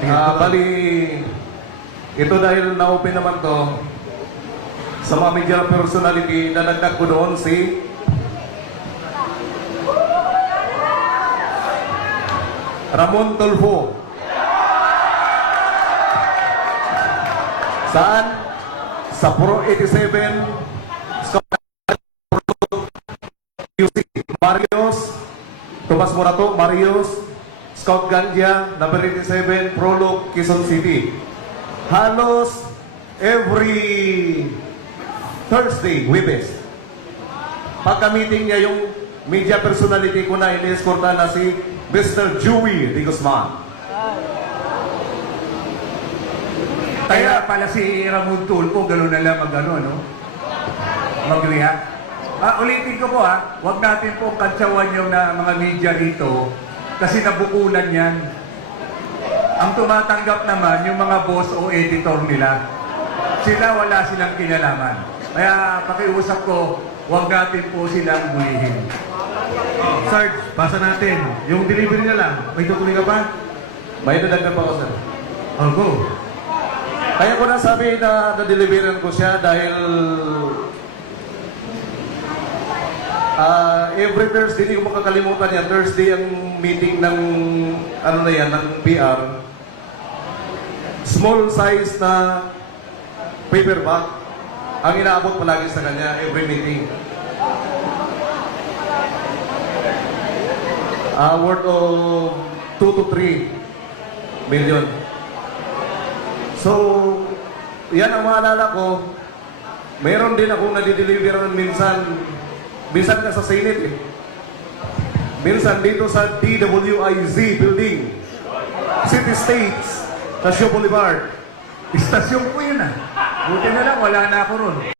Bali, ito dahil na-open naman to sa mga media personality na nagdag ko doon si Ramon Tulfo. Saan? Sa Pro 87 Marios, Tomas Morato, Marios, Scout Gandia, number 87, Prolog, Quezon City. Halos every Thursday, Webes. Pagka-meeting niya yung media personality ko na ini-escorta na si Mr. Joey de Guzman. Kaya pala si Ramon Tulfo, gano'n na lang mag-react. Ulitin ko po huwag natin po kantsawan yung mga media dito kasi nabukulan yan. Ang tumatanggap naman yung mga boss o editor nila. Sila wala silang kinalaman. Kaya pakiusap ko, huwag natin po silang bulihin. Sarge, pasa natin. Yung delivery na lang, may tutuloy ka pa? May dadagdag pa ko, sir. Oh, go. Kaya ko nasabi na na-deliveran ko siya dahil every Thursday, hindi ko makakalimutan yan. Thursday ang meeting ng ng PR. Small size na paper bag ang inaabot palagi sa kanya every meeting. Worth of 2 to 3 million. So, yan ang maalala ko. Meron din akong nadideliveran minsan ka sa Senate eh. Minsan dito sa DWIZ building, City States, Tasio Boulevard. Istasyon po yun Buti na lang, wala na ako ron.